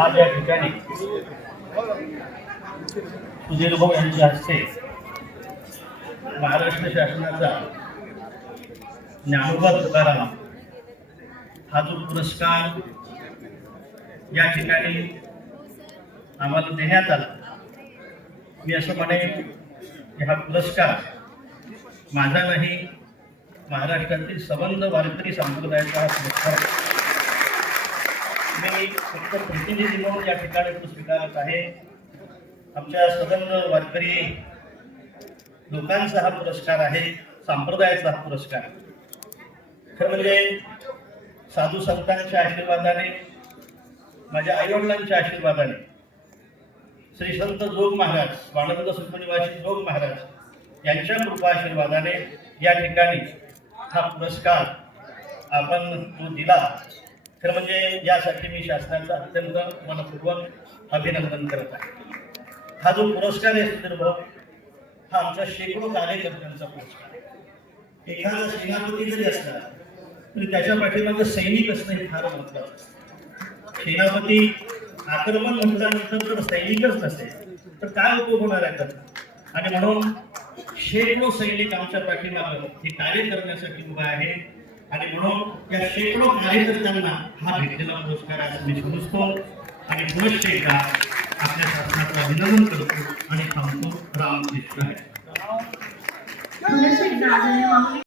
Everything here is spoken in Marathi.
आज या ठिकाणी सुधीर भाऊ यांच्या हस्ते महाराष्ट्र शासनाचा ज्ञानोबा तुकाराम हा जो पुरस्कार या ठिकाणी आम्हाला देण्यात आला मी असं म्हणेन की हा पुरस्कार माझा नाही महाराष्ट्रातील संबंध वारकरी संप्रदायाचा हा पुरस्कार मी फक्त प्रतिनिधी म्हणून या ठिकाणी स्वीकारत आहे आमच्या सदन वारकरी लोकांचा हा पुरस्कार आहे संप्रदायाचा हा पुरस्कार खरं म्हणजे साधू संतांच्या आशीर्वादाने माझ्या आईवडिलांच्या आशीर्वादाने श्री संत जोग महाराज स्वानंद सुखनिवासी जोग महाराज यांच्या कृपा आशीर्वादाने या ठिकाणी हा पुरस्कार आपण तो दिला खरं म्हणजे यासाठी मी शासनाचं अत्यंत मनपूर्वक अभिनंदन करत आहे हा जो पुरस्कार आहे संदर्भ हा आमच्या शेकडो कार्यकर्त्यांचा पुरस्कार आहे एखादा सेनापती जरी असला तरी त्याच्या पाठीमागं सैनिक असणं हे फार महत्वाचं असतं सेनापती आक्रमण म्हटल्यानंतर जर सैनिकच नसेल तर काय उपयोग होणार आहे तर आणि म्हणून शेकडो सैनिक आमच्या पाठीमागं हे कार्य करण्यासाठी उभा आहे आणि म्हणून या शेकडो कार्यकर्त्यांना हा भेटलेला पुरस्कार आज मी समजतो आणि पुनश्च एकदा आपल्या शासनाचं अभिनंदन करतो आणि थांबतो रामकृष्ण आहे